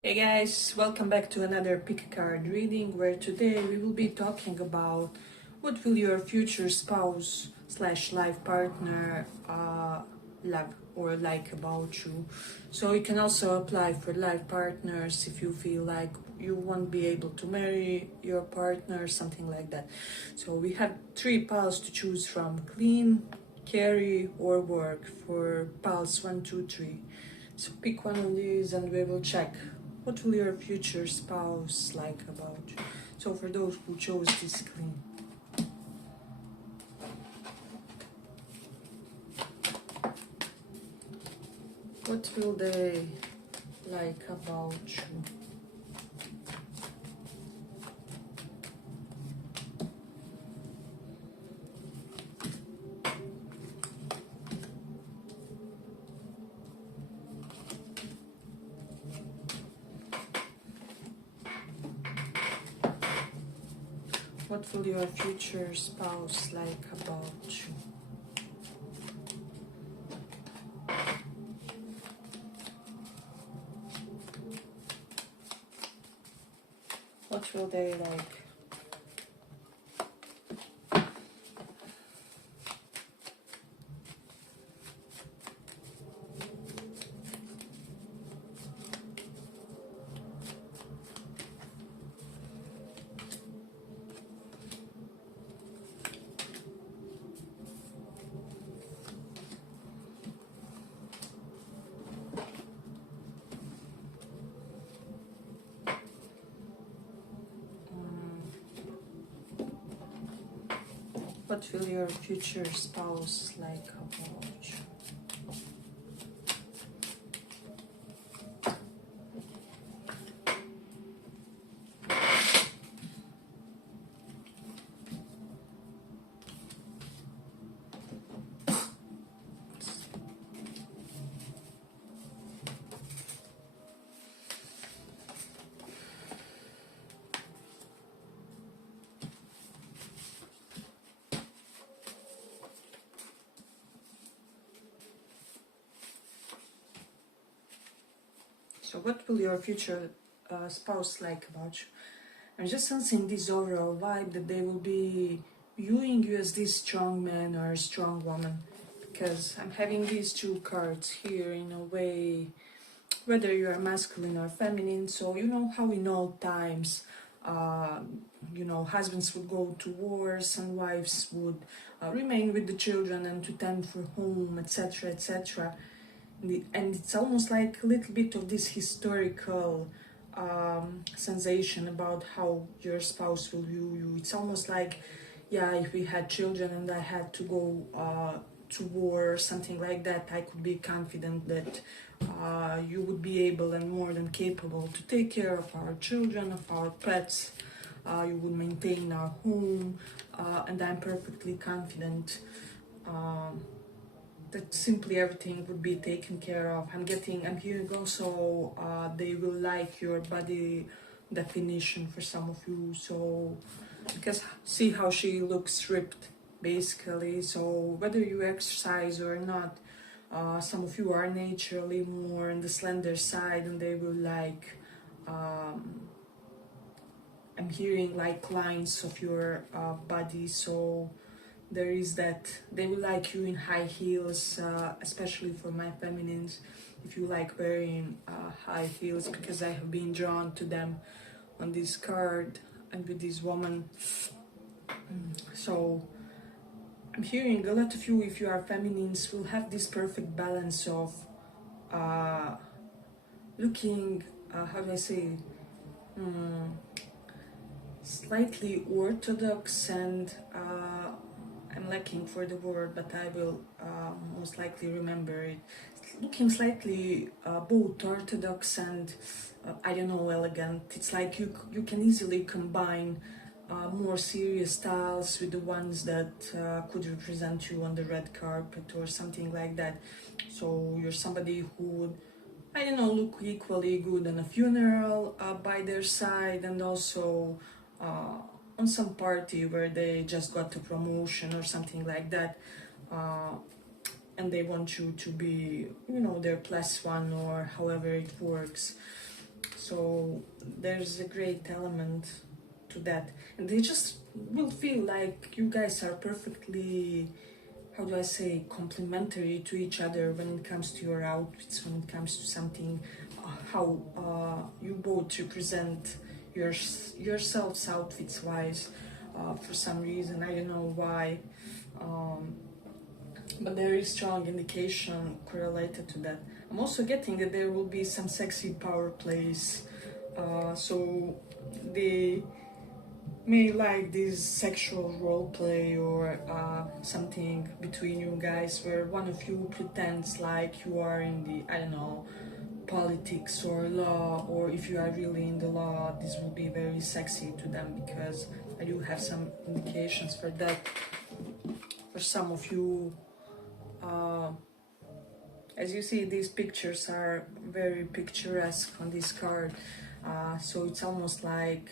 Hey guys, welcome back to another pick a card reading where today we will be talking about what will your future spouse slash life partner love or like about you. So you can also apply for life partners if you feel like you won't be able to marry your partner, something like that. So we have three piles to choose from: clean, carry, or work for piles 1, 2, 3. So pick one of these and we will check what will your future spouse like about you. So for those who chose this clean, what will they like about you? What will your future spouse like about you? What will they like? What will your future spouse like about you? So what will your future spouse like about you? I'm just sensing this overall vibe that they will be viewing you as this strong man or a strong woman, because I'm having these two cards here in a way, whether you are masculine or feminine. So you know how in old times, uh, husbands would go to wars and wives would remain with the children and to tend for home, etc., etc. And it's almost like a little bit of this historical sensation about how your spouse will view you. It's almost like, yeah, if we had children and I had to go to war or something like that, I could be confident that you would be able and more than capable to take care of our children, of our pets. You would maintain our home, and I'm perfectly confident that simply everything would be taken care of. I'm hearing also they will like your body definition for some of you. So because see how she looks ripped basically. So whether you exercise or not, some of you are naturally more on the slender side and they will like I'm hearing like lines of your body. So there is that they will like you in high heels, especially for my feminines, if you like wearing high heels, because I have been drawn to them on this card and with this woman. So I'm hearing a lot of you, if you are feminines, will have this perfect balance of looking, how do I say, slightly orthodox and I'm lacking for the word, but I will most likely remember it. Looking slightly both orthodox and I don't know, elegant. It's like you can easily combine more serious styles with the ones that could represent you on the red carpet or something like that. So you're somebody who would, I don't know, look equally good on a funeral by their side, and also on some party where they just got a promotion or something like that, and they want you to be, their plus one or however it works. So there's a great element to that, and they just will feel like you guys are perfectly, how do I say, complementary to each other when it comes to your outfits, when it comes to something, how you both represent yourselves outfits wise. For some reason, I don't know why, but there is strong indication correlated to that. I'm also getting that there will be some sexy power plays, so they may like this sexual role play or something between you guys where one of you pretends like you are in the, I don't know, politics or law, or if you are really in the law, this will be very sexy to them, because I do have some indications for that. For some of you, as you see, these pictures are very picturesque on this card, so it's almost like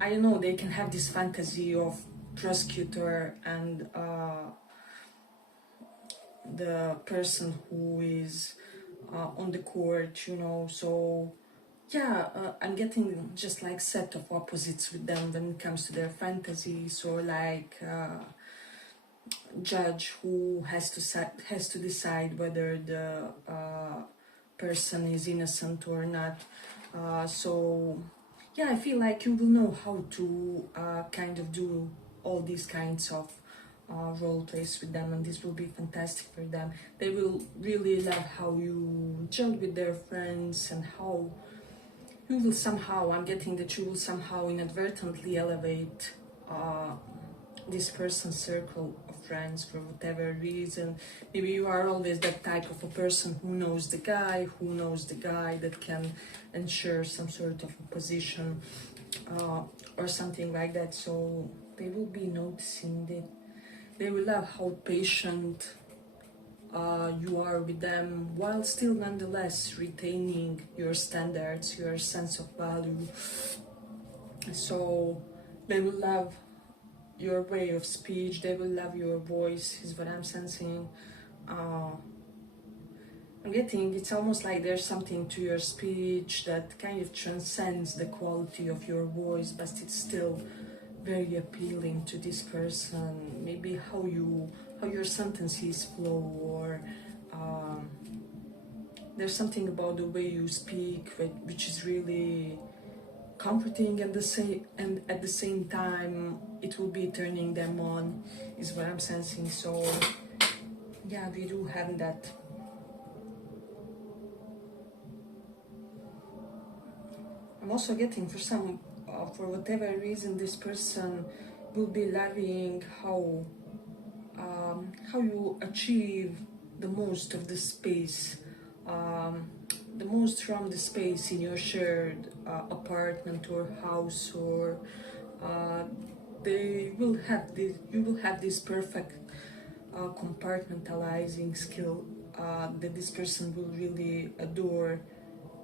I don't know, they can have this fantasy of prosecutor and the person who is on the court, you know. So yeah, I'm getting just like set of opposites with them when it comes to their fantasies, or like judge who has to decide whether the person is innocent or not. So yeah, I feel like you will know how to kind of do all these kinds of role plays with them, and this will be fantastic for them. They will really love how you gel with their friends, and how you will somehow, I'm getting that you will somehow inadvertently elevate this person's circle of friends for whatever reason. Maybe you are always that type of a person who knows the guy that can ensure some sort of a position or something like that. So they will be noticing that. They will love how patient you are with them, while still nonetheless retaining your standards, your sense of value. So they will love your way of speech, they will love your voice, is what I'm sensing. I'm getting, it's almost like there's something to your speech that kind of transcends the quality of your voice, but it's still very appealing to this person. Maybe how your sentences flow, or there's something about the way you speak which is really comforting, and at the same time it will be turning them on, is what I'm sensing. So yeah, we do have that. I'm also getting, for some for whatever reason, this person will be loving how you achieve the most of the space, the most from the space in your shared apartment or house, or you will have this perfect compartmentalizing skill that this person will really adore,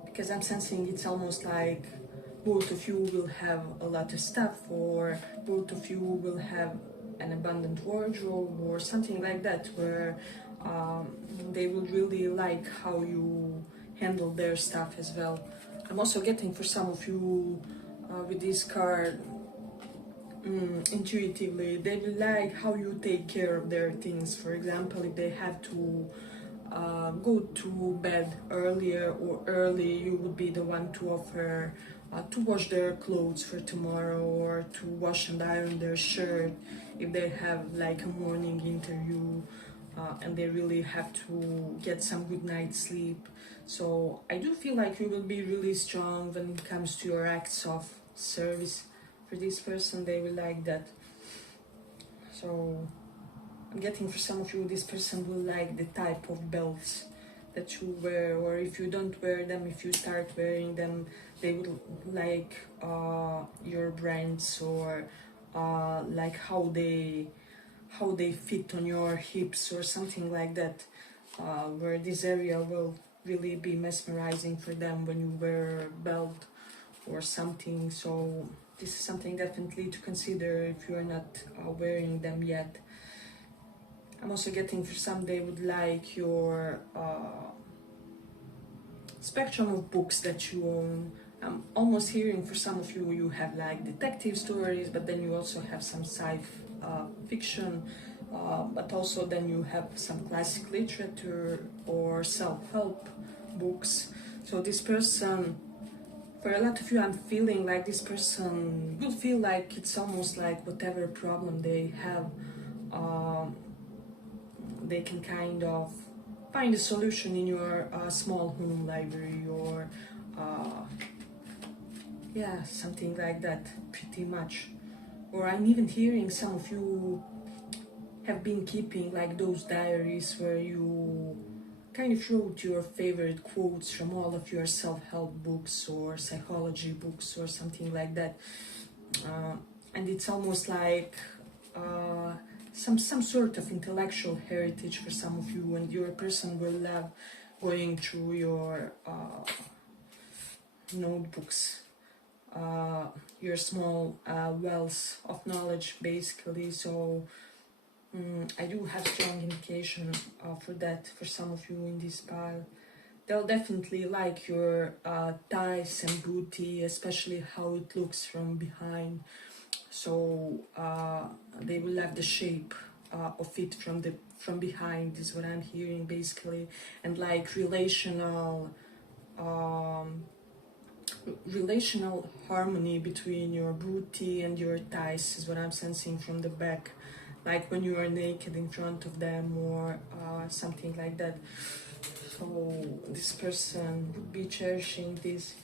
because I'm sensing it's almost like both of you will have a lot of stuff, or both of you will have an abundant wardrobe or something like that, where they will really like how you handle their stuff as well. I'm also getting, for some of you with this card, intuitively, they will like how you take care of their things. For example, if they have to go to bed earlier or early, you would be the one to offer to wash their clothes for tomorrow, or to wash and iron their shirt if they have like a morning interview and they really have to get some good night's sleep. So I do feel like you will be really strong when it comes to your acts of service for this person. They will like that. So I'm getting, for some of you, this person will like the type of belts that you wear, or if you don't wear them, if you start wearing them, they will like your brands, or like how they fit on your hips or something like that, where this area will really be mesmerizing for them when you wear a belt or something. So this is something definitely to consider if you are not wearing them yet. I'm also getting, for some, they would like your spectrum of books that you own. I'm almost hearing for some of you, you have like detective stories, but then you also have some fiction, but also then you have some classic literature or self-help books. So this person, for a lot of you, I'm feeling like this person will feel like it's almost like whatever problem they have, they can kind of find a solution in your small home library, or yeah, something like that, pretty much. Or I'm even hearing some of you have been keeping like those diaries where you kind of wrote your favorite quotes from all of your self-help books or psychology books or something like that. And it's almost like some sort of intellectual heritage for some of you, and your person will love going through your notebooks, your small wells of knowledge, basically. So I do have strong indication for that for some of you in this pile. They'll definitely like your thighs and booty, especially how it looks from behind. So they will have the shape of it from behind, is what I'm hearing, basically. And like relational harmony between your booty and your thighs is what I'm sensing from the back, like when you are naked in front of them, or something like that. So this person would be cherishing this.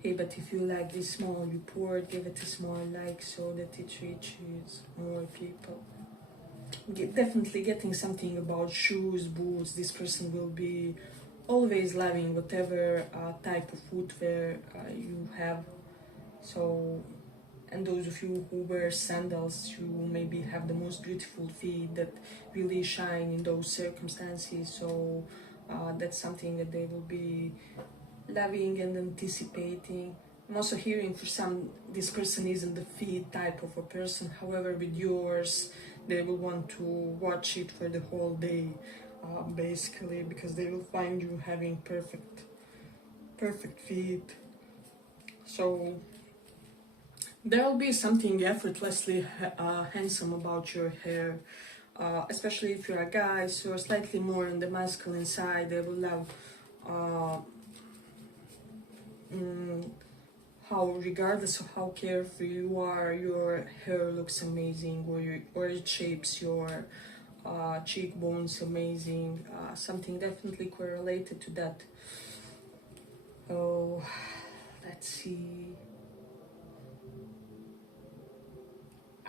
Hey, but if you like this small report, give it a small like so that it reaches more people. Definitely getting something about shoes, boots. This person will be always loving whatever type of footwear you have. So, and those of you who wear sandals, you maybe have the most beautiful feet that really shine in those circumstances. So that's something that they will be loving and anticipating. I'm also hearing for some, this person isn't the feet type of a person. However, with yours, they will want to watch it for the whole day, basically, because they will find you having perfect feet. So there will be something effortlessly handsome about your hair, especially if you're a guy, so slightly more on the masculine side. They will love how, regardless of how carefree you are, your hair looks amazing, or it shapes your cheekbones amazing. Something definitely correlated to that. Oh, let's see.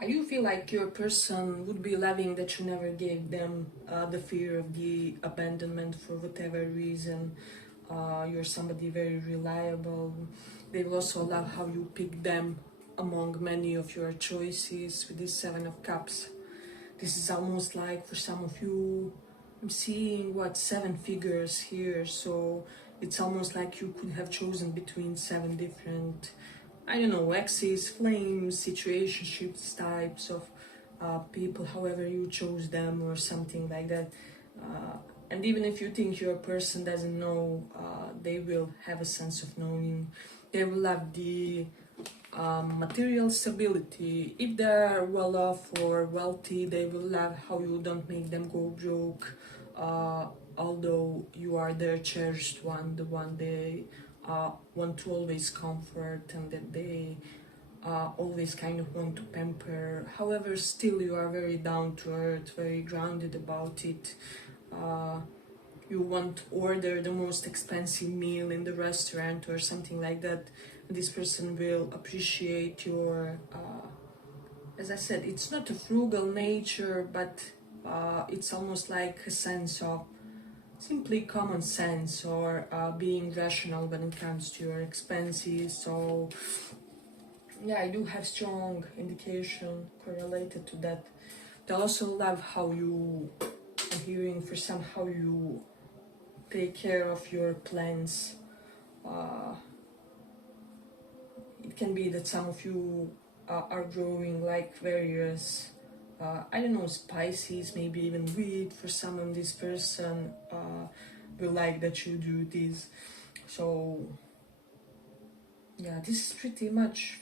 I do feel like your person would be loving that you never gave them the fear of the abandonment for whatever reason. You're somebody very reliable. They will also love how you pick them among many of your choices with this Seven of Cups. This is almost like, for some of you, I'm seeing what, 7 figures here. So it's almost like you could have chosen between 7 different, I don't know, exes, flames, situationships, types of people, however you chose them, or something like that. And even if you think your person doesn't know, they will have a sense of knowing. They will have the material stability. If they're well off or wealthy, they will love how you don't make them go broke, although you are their cherished one, the one they want to always comfort, and that they always kind of want to pamper. However, still you are very down to earth, very grounded about it. You won't order the most expensive meal in the restaurant or something like that. This person will appreciate your, as I said, it's not a frugal nature, but it's almost like a sense of simply common sense, or being rational when it comes to your expenses. So yeah, I do have strong indication correlated to that. They also love how you, I'm hearing for some, how you take care of your plants. It can be that some of you are growing like various, I don't know, spices, maybe even wheat for some, and this person will like that you do this. So yeah, this is pretty much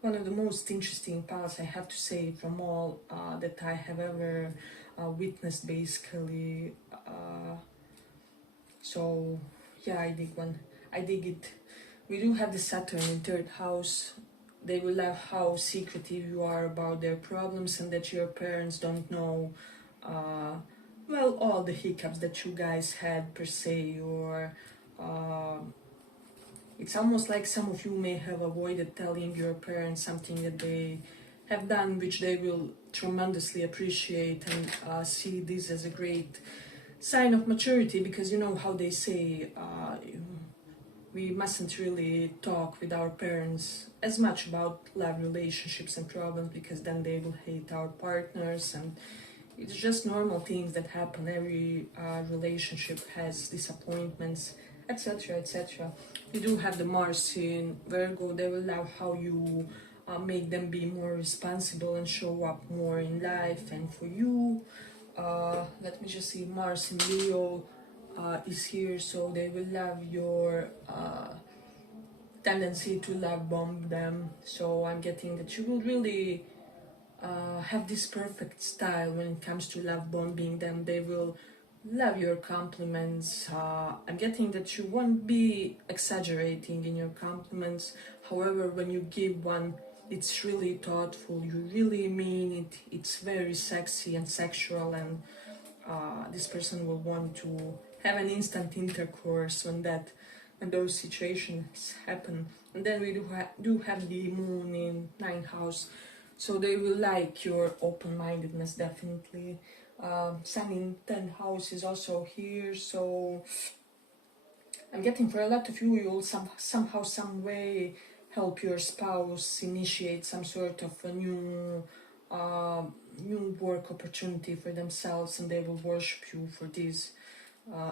one of the most interesting parts, I have to say, from all that I have ever witnessed, basically. So yeah, I dig it. We do have the Saturn in third house. They will love how secretive you are about their problems, and that your parents don't know well, all the hiccups that you guys had per se, or it's almost like some of you may have avoided telling your parents something that they have done, which they will tremendously appreciate, and see this as a great sign of maturity, because you know how they say we mustn't really talk with our parents as much about love relationships and problems, because then they will hate our partners, and it's just normal things that happen. Every relationship has disappointments, etc., etc. You do have the Mars in Virgo. They will love how you make them be more responsible and show up more in life. And for you, let me just see, Mars in Leo is here, so they will love your tendency to love bomb them. So I'm getting that you will really have this perfect style when it comes to love bombing them. They will love your compliments. I'm getting that you won't be exaggerating in your compliments. However, when you give one, it's really thoughtful. You really mean it. It's very sexy and sexual, and this person will want to have an instant intercourse when those situations happen. And then we do have the moon in ninth house. So they will like your open-mindedness, definitely. Sun in 10th house is also here, so I'm getting for a lot of you, you'll somehow, some way help your spouse initiate some sort of a new work opportunity for themselves, and they will worship you for this.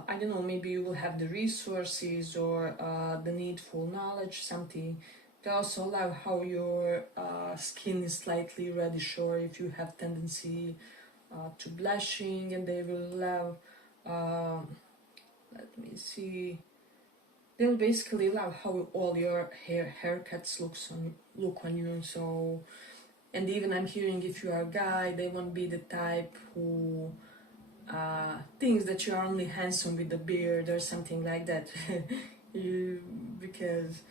I don't know, maybe you will have the resources or the needful knowledge, something. They also love how your skin is slightly reddish, or if you have tendency to blushing, and they will love, let me see, they'll basically love how all your haircuts look on you. So, and even I'm hearing, if you are a guy, they won't be the type who thinks that you're only handsome with a beard or something like that. Because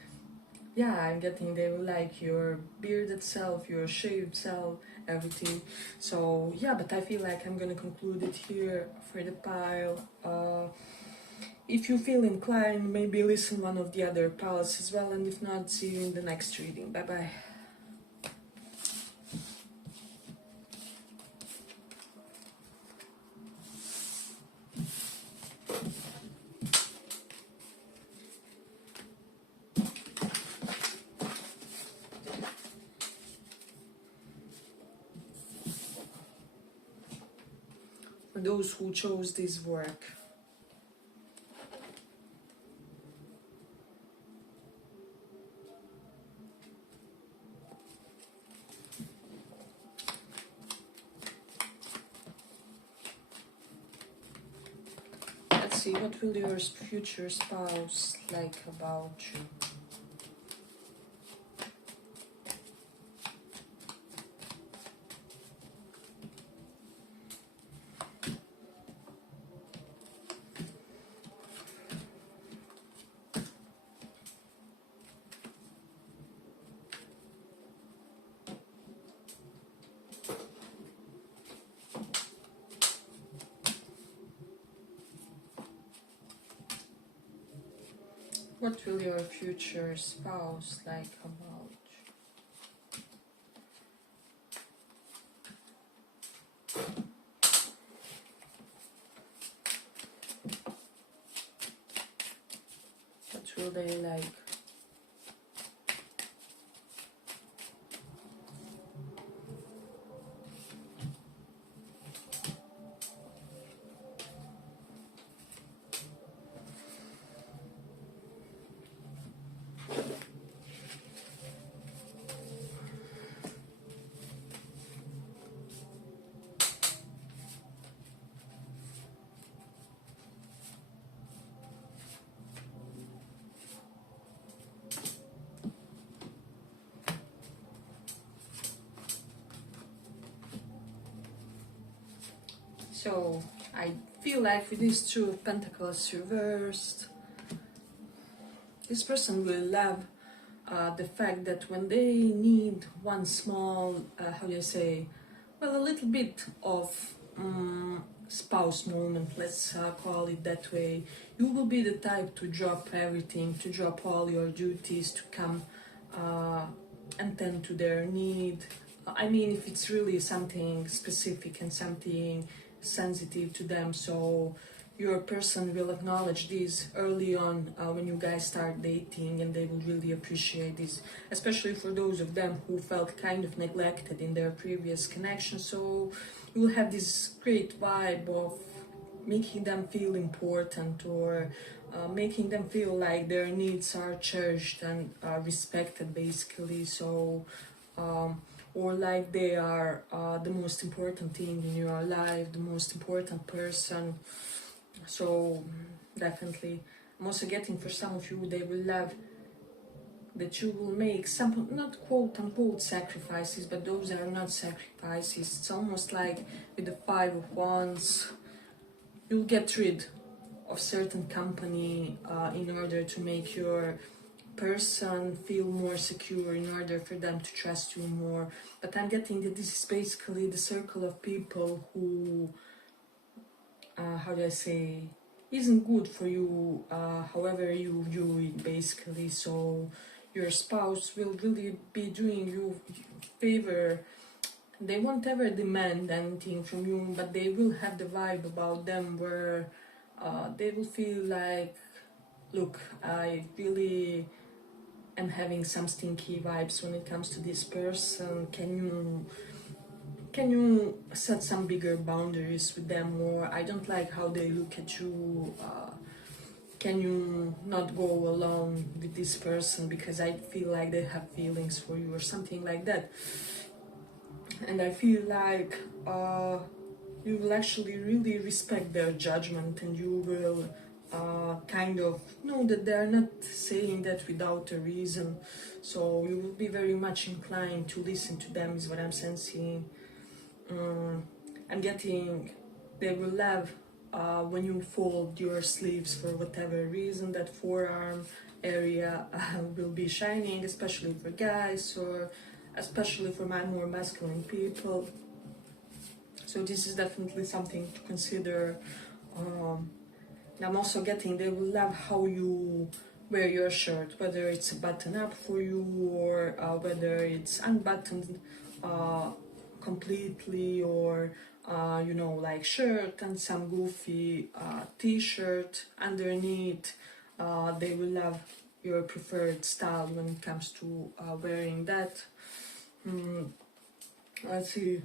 yeah, I'm getting they will like your bearded self, your shaved self, everything. So yeah, but I feel like I'm gonna conclude it here for the pile. If you feel inclined, maybe listen one of the other piles as well, and if not, see you in the next reading. Bye bye. For those who chose this work, let's see, what will your future spouse like about you? What will your future spouse like about you? What will they like? So I feel like with these Two of Pentacles reversed, this person will love the fact that when they need one small, how do you say, well, a little bit of spouse moment, let's call it that way, you will be the type to drop everything, to drop all your duties, to come and tend to their need. I mean, if it's really something specific and something sensitive to them, so your person will acknowledge this early on when you guys start dating, and they will really appreciate this, especially for those of them who felt kind of neglected in their previous connection. So you will have this great vibe of making them feel important, or making them feel like their needs are cherished and respected, basically. So or like they are the most important thing in your life, the most important person. So definitely, I'm also getting for some of you, they will love that you will make some, not quote unquote sacrifices, but those are not sacrifices. It's almost like with the Five of Wands, you'll get rid of certain company in order to make your person feel more secure, in order for them to trust you more. But I'm getting that this is basically the circle of people who how do I say, isn't good for you, however you view it, basically. So your spouse will really be doing you favor. They won't ever demand anything from you, but they will have the vibe about them where they will feel like, look, I really am having some stinky vibes when it comes to this person. Can you set some bigger boundaries with them, or I don't like how they look at you, can you not go along with this person because I feel like they have feelings for you, or something like that. And I feel like you will actually really respect their judgment, and you will kind of know that they are not saying that without a reason. So you will be very much inclined to listen to them, is what I'm sensing. I'm getting they will love when you fold your sleeves for whatever reason. That forearm area will be shining, especially for guys, or especially for my more masculine people. So this is definitely something to consider. And I'm also getting they will love how you wear your shirt, whether it's a button up for you, or whether it's unbuttoned completely, or you know, like shirt and some goofy t-shirt underneath. They will love your preferred style when it comes to wearing that. Let's see,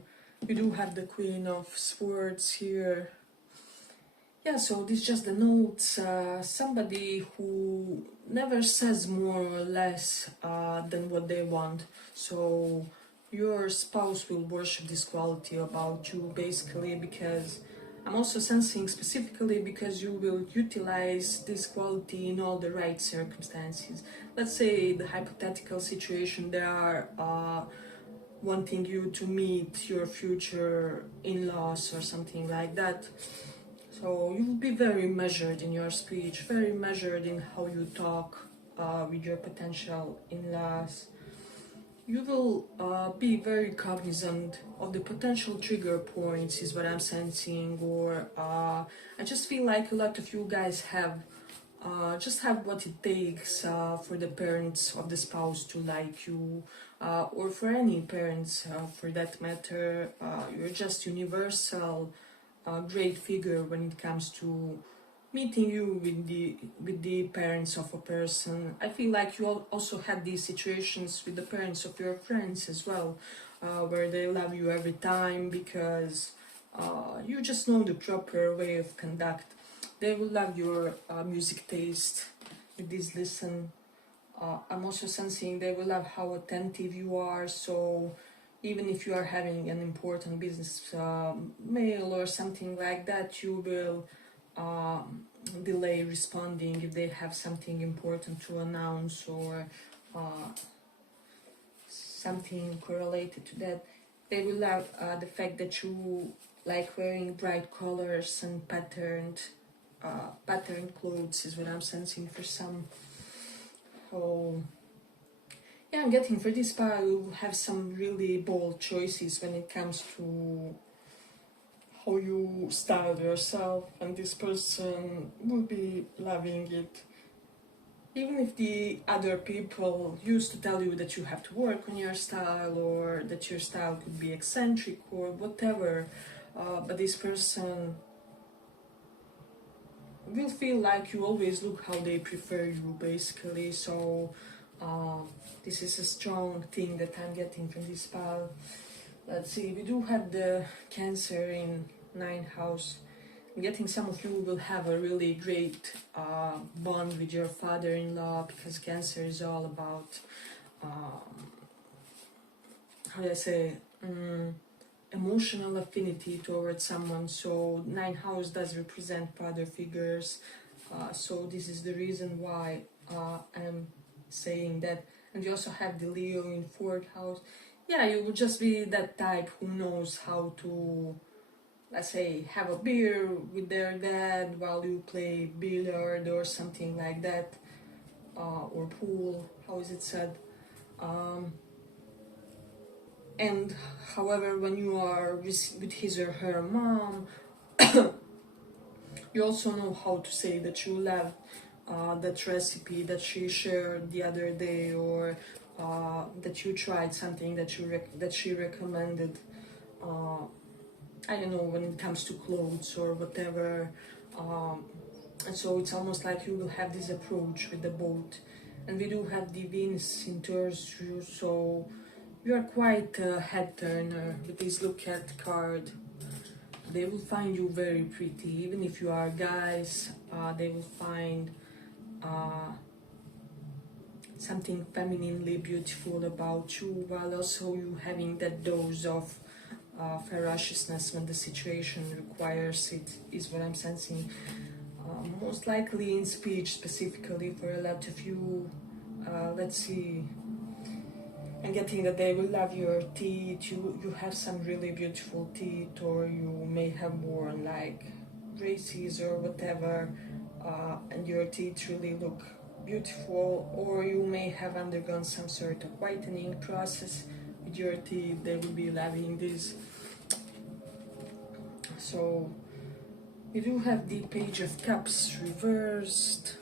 you do have the Queen of Swords here. Yeah, so this is just the notes. Somebody who never says more or less than what they want. So your spouse will worship this quality about you, basically, because I'm also sensing specifically because you will utilize this quality in all the right circumstances. Let's say the hypothetical situation, they are wanting you to meet your future in-laws or something like that. So you will be very measured in your speech, very measured in how you talk with your potential in-laws. You will be very cognizant of the potential trigger points, is what I'm sensing, or I just feel like a lot of you guys have just have what it takes for the parents of the spouse to like you, or for any parents for that matter. You're just universal, great figure when it comes to meeting you with the parents of a person. I feel like you also had these situations with the parents of your friends as well, where they love you every time because you just know the proper way of conduct. They will love your music taste with this listen. I'm also sensing they will love how attentive you are. So even if you are having an important business mail or something like that, you will delay responding if they have something important to announce, or something correlated to that. They will love the fact that you like wearing bright colors and patterned clothes is what I'm sensing for some. Oh, yeah, I'm getting for this part you will have some really bold choices when it comes to how you style yourself, and this person will be loving it. Even if the other people used to tell you that you have to work on your style or that your style could be eccentric or whatever, but this person will feel like you always look how they prefer you, basically. So this is a strong thing that I'm getting from this pile. Let's see, we do have the Cancer in 9th house. I'm getting some of you will have a really great bond with your father-in-law, because Cancer is all about, how do I say, emotional affinity towards someone. So 9th house does represent father figures. So this is the reason why I'm saying that. And you also have the Leo in 4th house. Yeah, you would just be that type who knows how to, let's say, have a beer with their dad while you play billiard or something like that, or pool, how is it said? And however, when you are with his or her mom, you also know how to say that you love that recipe that she shared the other day, or that you tried something that she recommended. I don't know, when it comes to clothes or whatever. And so it's almost like you will have this approach with the boat. And we do have the Venus in Taurus, so you are quite a head turner with this look at card. They will find you very pretty, even if you are guys. They will find something femininely beautiful about you, while also you having that dose of ferociousness when the situation requires it, is what I'm sensing. Most likely in speech, specifically for a lot of you. Let's see. I'm getting that they will love your teeth. You have some really beautiful teeth, or you may have worn like braces or whatever, and your teeth really look beautiful. Or you may have undergone some sort of whitening process with your teeth. They will be loving this. So we do have the Page of Cups reversed.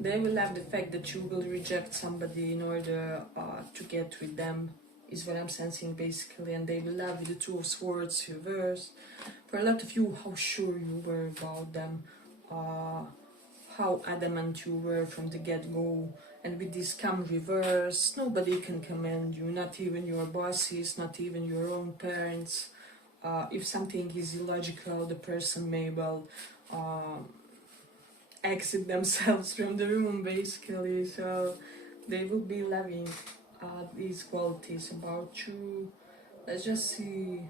They will love the fact that you will reject somebody in order to get with them, is what I'm sensing basically. And they will love the Two of Swords reversed. For a lot of you, how sure you were about them, how adamant you were from the get-go. And with this come reverse, nobody can commend you, not even your bosses, not even your own parents. If something is illogical, the person may well exit themselves from the room, basically. So they will be loving these qualities about you. Let's just see.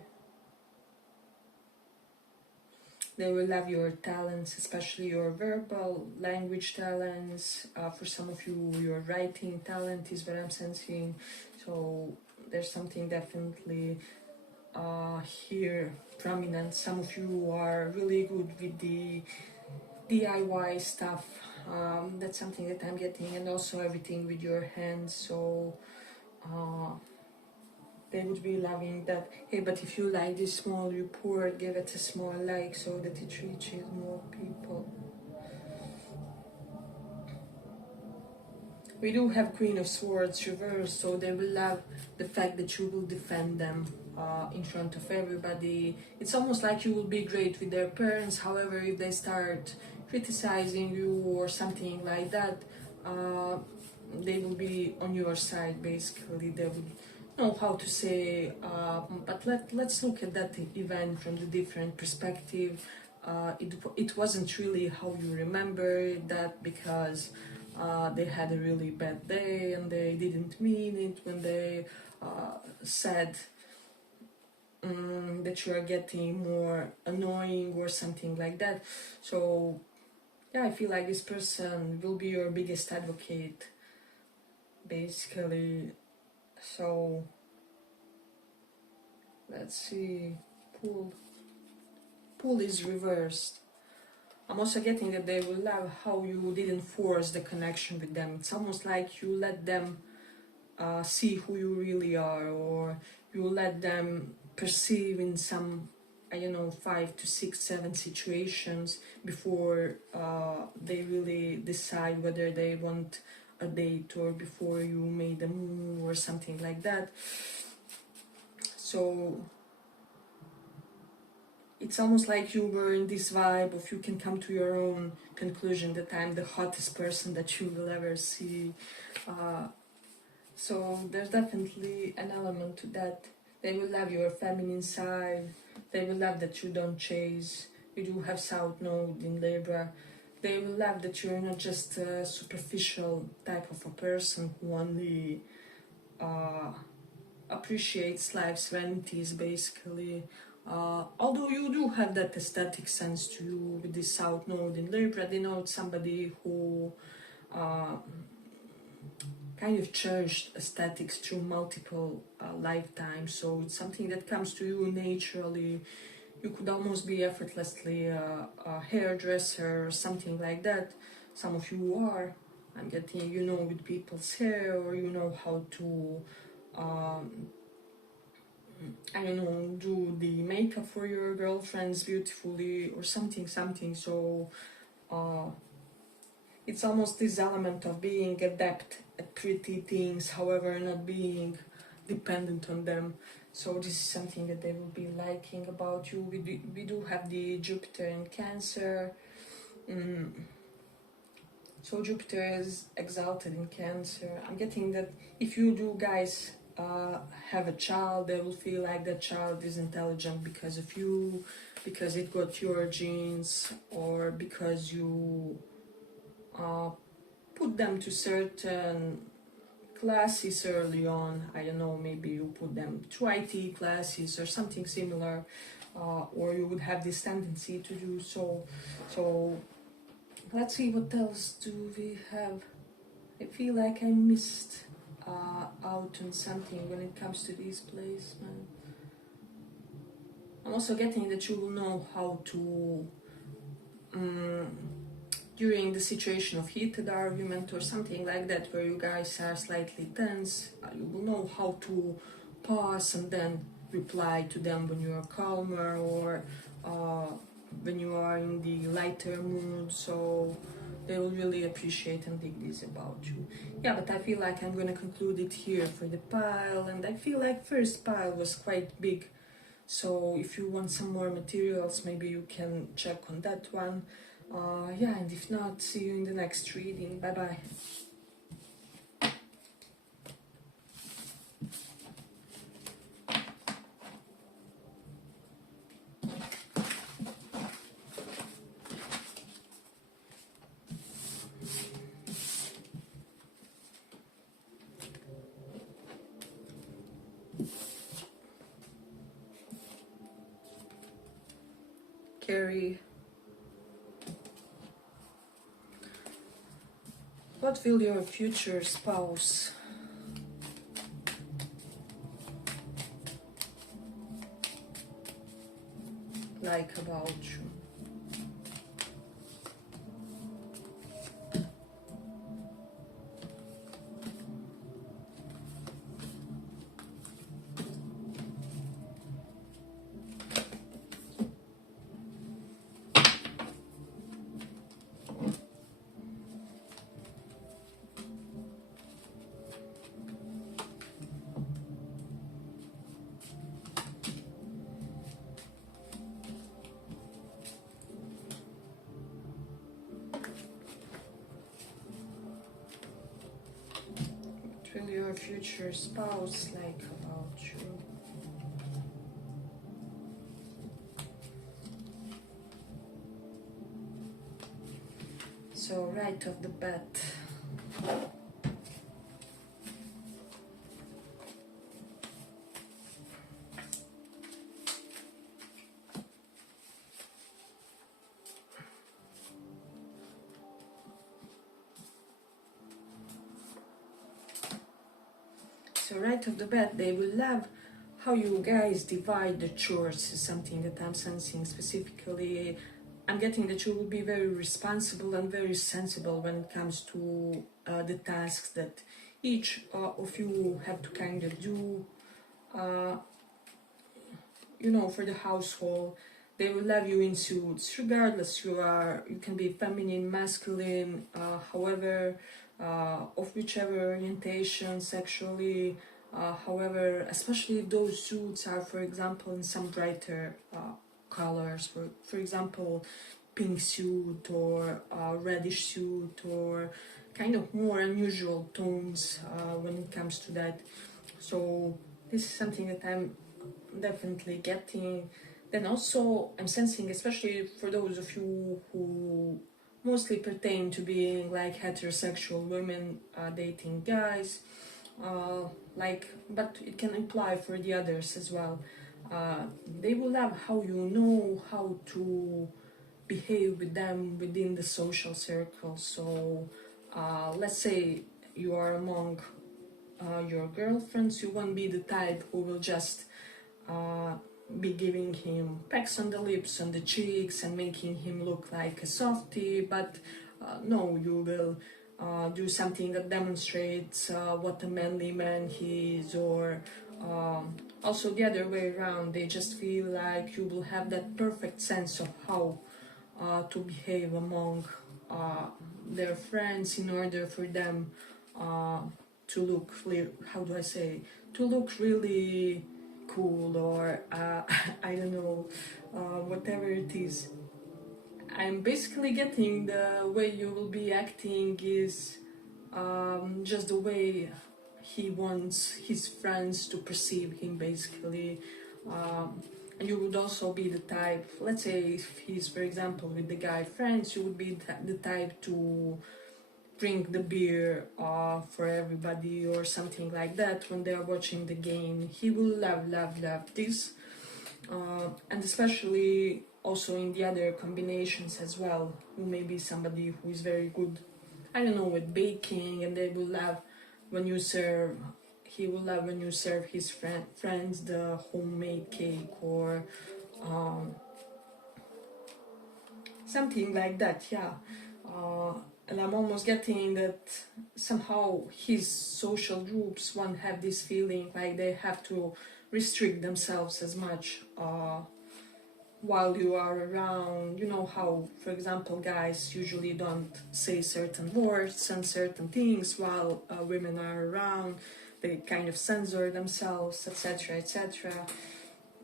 They will love your talents, especially your verbal language talents. For some of you, your writing talent is what I'm sensing. So there's something definitely here prominent. Some of you are really good with the DIY stuff. That's something that I'm getting, and also everything with your hands. So they would be loving that. Hey, but if you like this small report, give it a small like so that it reaches more people. We do have Queen of Swords reversed, so they will love the fact that you will defend them in front of everybody. It's almost like you will be great with their parents. However, if they start criticizing you or something like that, they will be on your side, basically. They will know how to say, but let's look at that event from the different perspective. It wasn't really how you remember that, because they had a really bad day and they didn't mean it when they said that you are getting more annoying or something like that. So yeah, I feel like this person will be your biggest advocate, basically. So let's see, pull. pull is reversed. I'm also getting that they will love how you didn't force the connection with them. It's almost like you let them see who you really are, or you let them perceive in some, I don't know, 5 to 6, 7 situations before they really decide whether they want a date, or before you made a move or something like that. So it's almost like you were in this vibe of you can come to your own conclusion that I'm the hottest person that you will ever see. So there's definitely an element to that. They will love your feminine side. They will love that you don't chase. You do have South Node in Libra. They will love that you're not just a superficial type of a person who only appreciates life's vanities, basically. Although you do have that aesthetic sense to you with this South Node in Libra, they know it's somebody who kind of cherished aesthetics through multiple lifetimes. So it's something that comes to you naturally. You could almost be effortlessly a hairdresser or something like that. Some of you are. I'm getting, you know, with people's hair, or you know how to, I don't know, do the makeup for your girlfriends beautifully or something. So it's almost this element of being adept at pretty things, however, not being dependent on them. So this is something that they will be liking about you. We do have the Jupiter in Cancer. So Jupiter is exalted in Cancer. I'm getting that if you do, guys, have a child, they will feel like that child is intelligent because of you, because it got your genes, or because you put them to certain classes early on. I don't know, maybe you put them to IT classes or something similar, or you would have this tendency to do so. So let's see, what else do we have? I feel like I missed out on something when it comes to these placements. I'm also getting that you will know how to, during the situation of heated argument or something like that, where you guys are slightly tense, you will know how to pause and then reply to them when you are calmer, or when you are in the lighter mood. So they will really appreciate and dig this about you. Yeah, but I feel like I'm gonna conclude it here for the pile, and I feel like first pile was quite big. So if you want some more materials, maybe you can check on that one. Yeah, and if not, see you in the next reading. Bye bye. Carrie, what will your future spouse like about you? What will your future spouse like about you? So right off the bat, they will love how you guys divide the chores is something that I'm sensing specifically. I'm getting that you will be very responsible and very sensible when it comes to the tasks that each of you have to kind of do, you know, for the household. They will love you in suits, regardless you can be feminine, masculine, however, of whichever orientation sexually, however, especially if those suits are, for example, in some brighter colors, for example, pink suit or reddish suit, or kind of more unusual tones when it comes to that. So this is something that I'm definitely getting. Then also I'm sensing, especially for those of you who mostly pertain to being like heterosexual women dating guys, but it can apply for the others as well. They will love how you know how to behave with them within the social circle. So let's say you are among your girlfriends, you won't be the type who will just be giving him pecks on the lips, on the cheeks, and making him look like a softie, but no, you will do something that demonstrates what a manly man he is, or also the other way around. They just feel like you will have that perfect sense of how to behave among their friends in order for them to look, how do I say, to look really cool, or I don't know, whatever it is. I'm basically getting the way you will be acting is just the way he wants his friends to perceive him, basically. And you would also be the type, let's say if he's, for example, with the guy friends, you would be the type to drink the beer for everybody or something like that when they are watching the game. He will love this, and especially also in the other combinations as well. Who may be somebody who is very good, I don't know, with baking, and they will love when you serve. He will love when you serve his friends the homemade cake, or something like that. Yeah. And I'm almost getting that somehow his social groups won't have this feeling like they have to restrict themselves as much while you are around. You know how, for example, guys usually don't say certain words and certain things while women are around. They kind of censor themselves, etc., etc.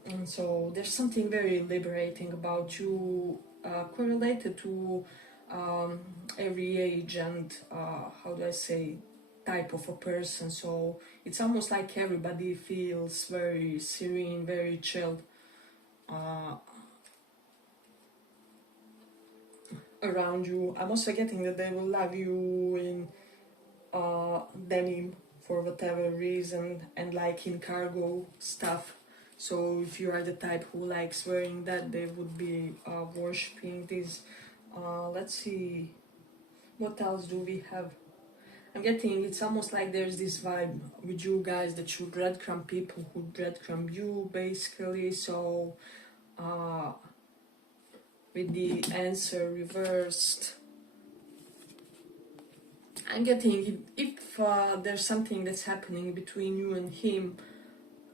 And so there's something very liberating about you, correlated to every age and how do I say, type of a person. So it's almost like everybody feels very serene, very chilled around you. I'm also getting that they will love you in denim for whatever reason, and like in cargo stuff. So if you are the type who likes wearing that, they would be worshipping this. Let's see, what else do we have? I'm getting, it's almost like there's this vibe with you guys that you breadcrumb people who breadcrumb you, basically. So with the answer reversed, I'm getting, if there's something that's happening between you and him,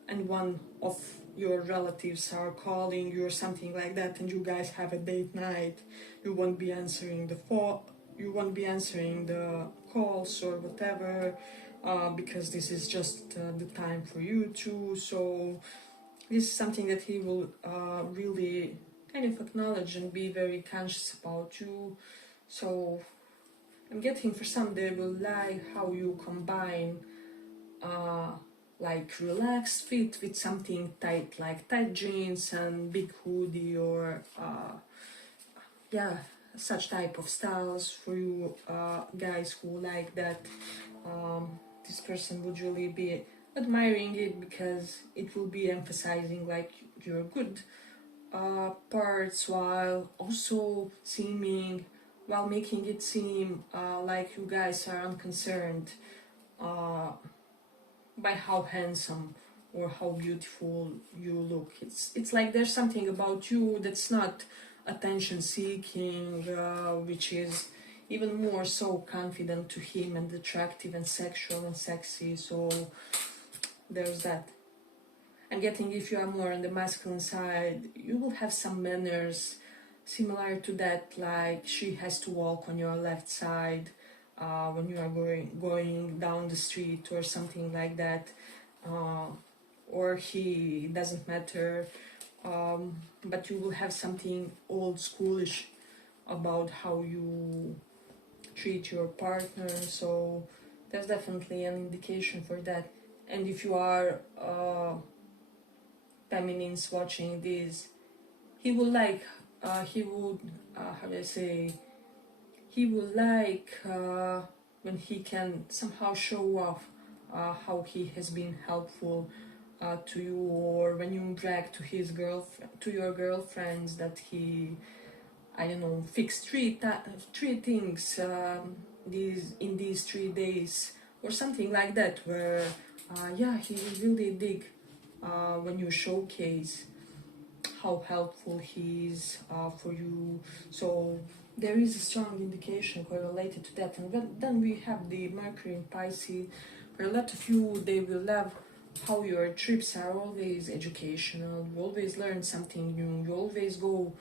and one of your relatives are calling you or something like that, and you guys have a date night, you won't be answering the phone, you won't be answering the calls or whatever, because this is just the time for you two. So this is something that he will really kind of acknowledge and be very conscious about you. So I'm getting, for some, they will like how you combine like relaxed fit with something tight, like tight jeans and big hoodie, or yeah, such type of styles for you guys who like that. This person would really be admiring it, because it will be emphasizing like your good parts, while also seeming, while making it seem like you guys are unconcerned by how handsome or how beautiful you look. It's like there's something about you that's not attention seeking, which is even more so confident to him and attractive and sexual and sexy. So there's that. I'm getting if you are more on the masculine side, you will have some manners similar to that, like she has to walk on your left side when you are going down the street or something like that, or he, doesn't matter, but you will have something old schoolish about how you treat your partner. So there's definitely an indication for that. And if you are feminines watching this, he will like, he would, how do I say, he will like when he can somehow show off how he has been helpful to you, or when you brag to his to your girlfriends that he, I don't know, fixed three things in these 3 days, or something like that, where yeah, he really dig when you showcase how helpful he is for you. So there is a strong indication correlated to that. And then we have the Mercury in Pisces. For a lot of you, they will love how your trips are always educational. You always learn something new. You always go,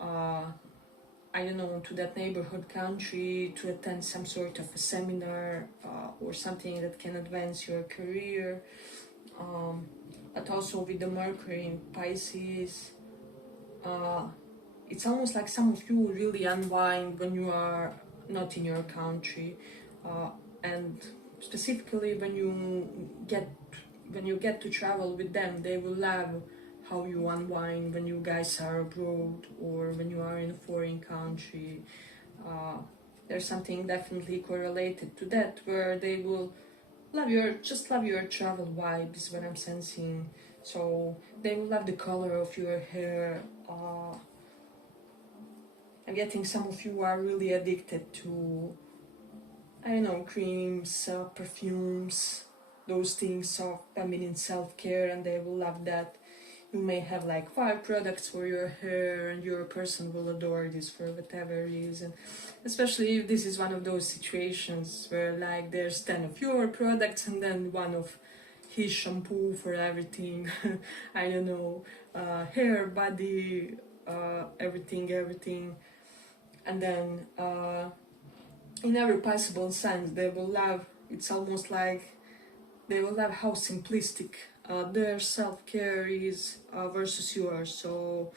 I don't know, to that neighborhood country to attend some sort of a seminar or something that can advance your career. But also with the Mercury in Pisces, it's almost like some of you really unwind when you are not in your country, and specifically when you get to travel with them, they will love how you unwind when you guys are abroad or when you are in a foreign country. There's something definitely correlated to that, where they will love your travel vibe is what I'm sensing. So they will love the color of your hair. I'm getting some of you are really addicted to, I don't know, creams, perfumes, those things of feminine self-care, and they will love that. You may have like 5 products for your hair, and your person will adore this for whatever reason. Especially if this is one of those situations where like there's 10 of your products and then one of his shampoo for everything. I don't know, hair, body, everything. And then in every possible sense, they will love, it's almost like they will love how simplistic their self-care is versus yours. So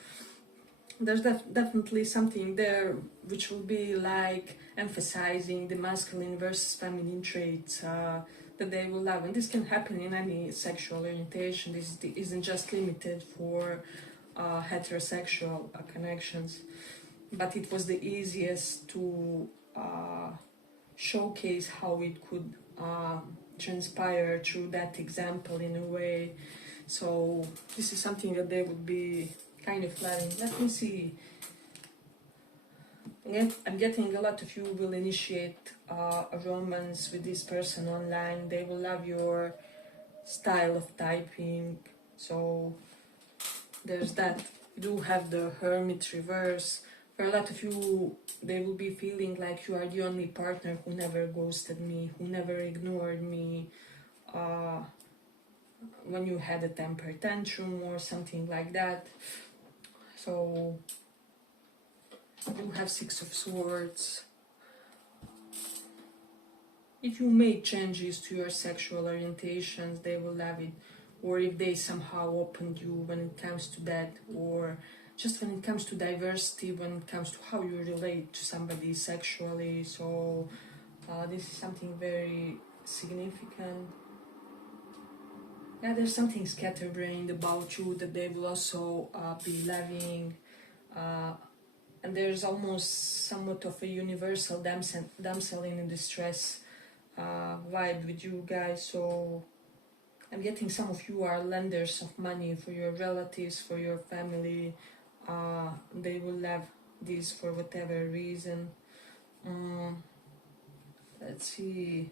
there's definitely something there which will be like emphasizing the masculine versus feminine traits that they will love. And this can happen in any sexual orientation. This isn't just limited for heterosexual connections. But it was the easiest to showcase how it could transpire through that example in a way. So this is something that they would be kind of loving. Let me see. I'm getting a lot of you will initiate a romance with this person online. They will love your style of typing. So there's that. You do have the Hermit reverse. For a lot of you, they will be feeling like you are the only partner who never ghosted me, who never ignored me when you had a temper tantrum or something like that. So you have 6 of Swords. If you make changes to your sexual orientations, they will love it. Or if they somehow opened you when it comes to that, or just when it comes to diversity, when it comes to how you relate to somebody sexually. So this is something very significant. Yeah, there's something scatterbrained about you that they will also be loving. And there's almost somewhat of a universal damsel in distress vibe with you guys. So I'm getting some of you are lenders of money for your relatives, for your family. They will love this for whatever reason. Let's see.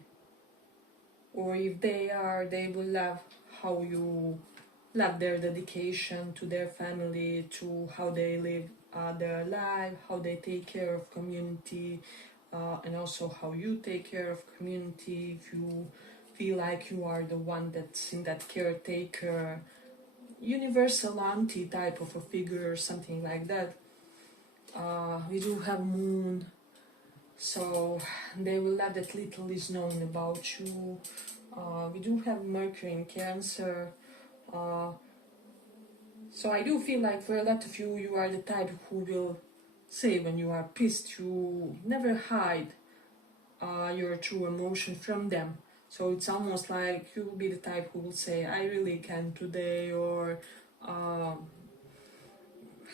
Or if they will love how you love their dedication to their family, to how they live their life, how they take care of community, and also how you take care of community. If you feel like you are the one that's in that caretaker, universal auntie type of a figure or something like that. We do have moon, so they will love that little is known about you. We do have Mercury in Cancer. So I do feel like for a lot of you, you are the type who will say when you are pissed, you never hide your true emotion from them. So it's almost like you will be the type who will say, I really can't today, or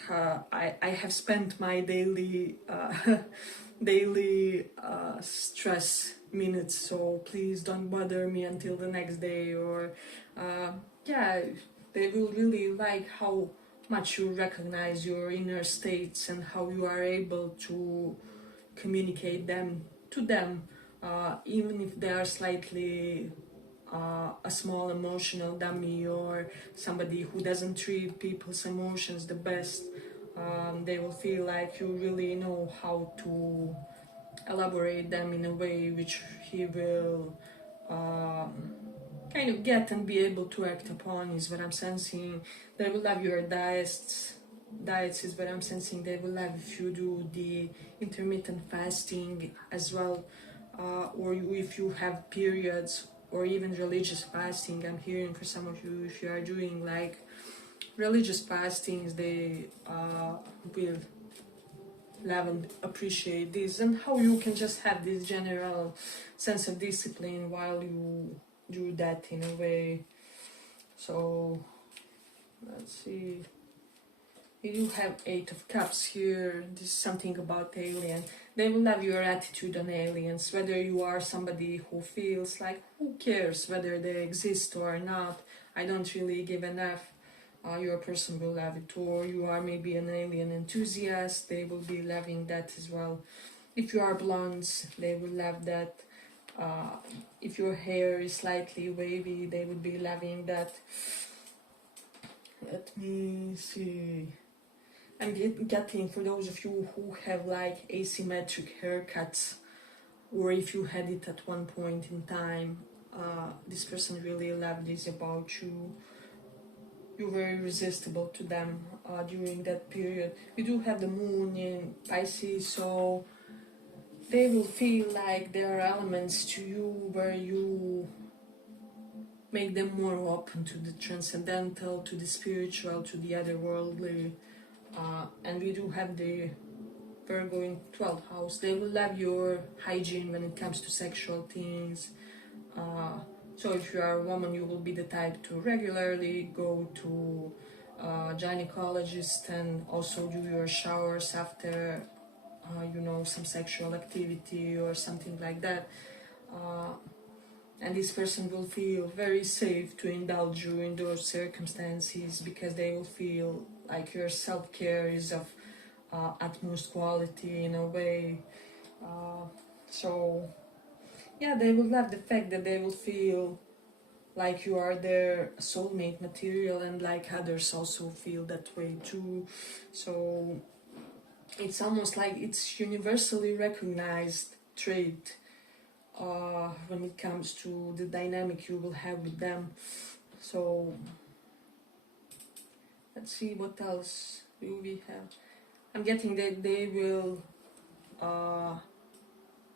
I have spent my daily daily stress minutes, so please don't bother me until the next day. Or yeah, they will really like how much you recognize your inner states and how you are able to communicate them to them, even if they are slightly a small emotional dummy or somebody who doesn't treat people's emotions the best. They will feel like you really know how to elaborate them in a way which he will kind of get and be able to act upon, is what I'm sensing. They will love your diets. Diets is what I'm sensing. They will love if you do the intermittent fasting as well, or if you have periods, or even religious fasting. I'm hearing for some of you, if you are doing like religious fastings, they will love and appreciate this, and how you can just have this general sense of discipline while you do that in a way. So let's see, you do have 8 of Cups here. This is something about alien. They will love your attitude on aliens, whether you are somebody who feels like who cares whether they exist or not, I don't really give enough. Your person will love it. Or you are maybe an alien enthusiast, they will be loving that as well. If you are blondes, they will love that. If your hair is slightly wavy, they would be loving that. Let me see. I'm getting, for those of you who have like asymmetric haircuts, or if you had it at one point in time, this person really loved this about you. You're very irresistible to them during that period. You do have the moon in Pisces, so they will feel like there are elements to you where you make them more open to the transcendental, to the spiritual, to the otherworldly. And we do have the Virgo in 12th house. They will love your hygiene when it comes to sexual things. So if you are a woman, you will be the type to regularly go to gynecologist and also do your showers after some sexual activity or something like that. And this person will feel very safe to indulge you in those circumstances, because they will feel like your self-care is of utmost quality in a way. So yeah, they will love the fact that they will feel like you are their soulmate material, and like others also feel that way too. So it's almost like it's universally recognized trait when it comes to the dynamic you will have with them. So let's see what else do we have. I'm getting that they will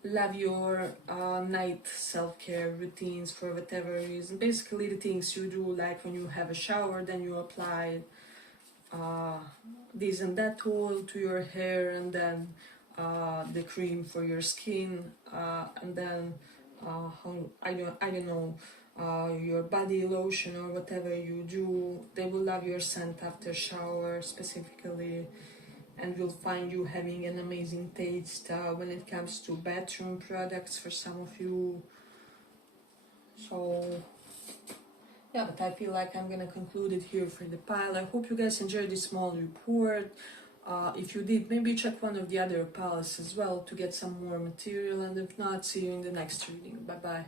love your night self-care routines for whatever reason. Basically the things you do, like when you have a shower, then you apply this and that oil to your hair, and then the cream for your skin, and then I don't know, your body lotion or whatever you do. They will love your scent after shower specifically, and will find you having an amazing taste when it comes to bathroom products for some of you. So yeah, but I feel like I'm gonna conclude it here for the pile. I hope you guys enjoyed this small report. If you did, maybe check one of the other piles as well to get some more material, and if not, see you in the next reading. Bye bye.